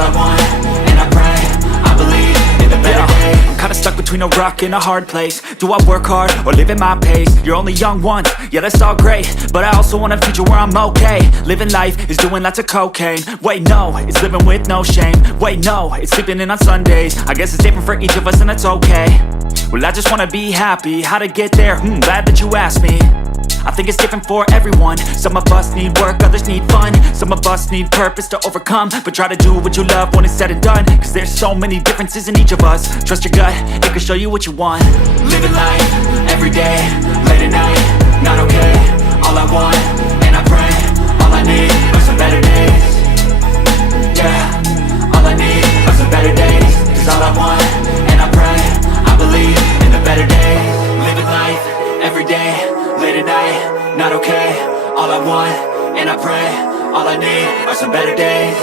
all I want, and I pray, I believe in the better days. I'm kinda stuck between a rock and a hard place. Do I work hard or live at my pace? You're only young once, yeah that's all great, but I also want a future where I'm okay. Living life is doing lots of cocaine. Wait no, it's living with no shame. Wait no, it's sleeping in on Sundays. I guess it's different for each of us and that's okay. Well I just wanna be happy, how to get there? Glad that you asked me. I think it's different for everyone. Some of us need work, others need fun. Some of us need purpose to overcome. But try to do what you love when it's said and done, cause there's so many differences in each of us. Trust your gut, it can show you what you want. Living life, everyday, late at night, not okay. All I want, and I pray, all I need are some better days. Yeah, all I need are some better days. Cause all I want, and I pray, I believe in the better days. Living life, everyday, late at night, not okay. All I want, and I pray, all I need are some better days.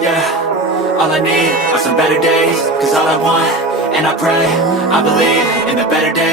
Yeah, all I need are some better days. Cause all I want, and I pray, I believe in the better days.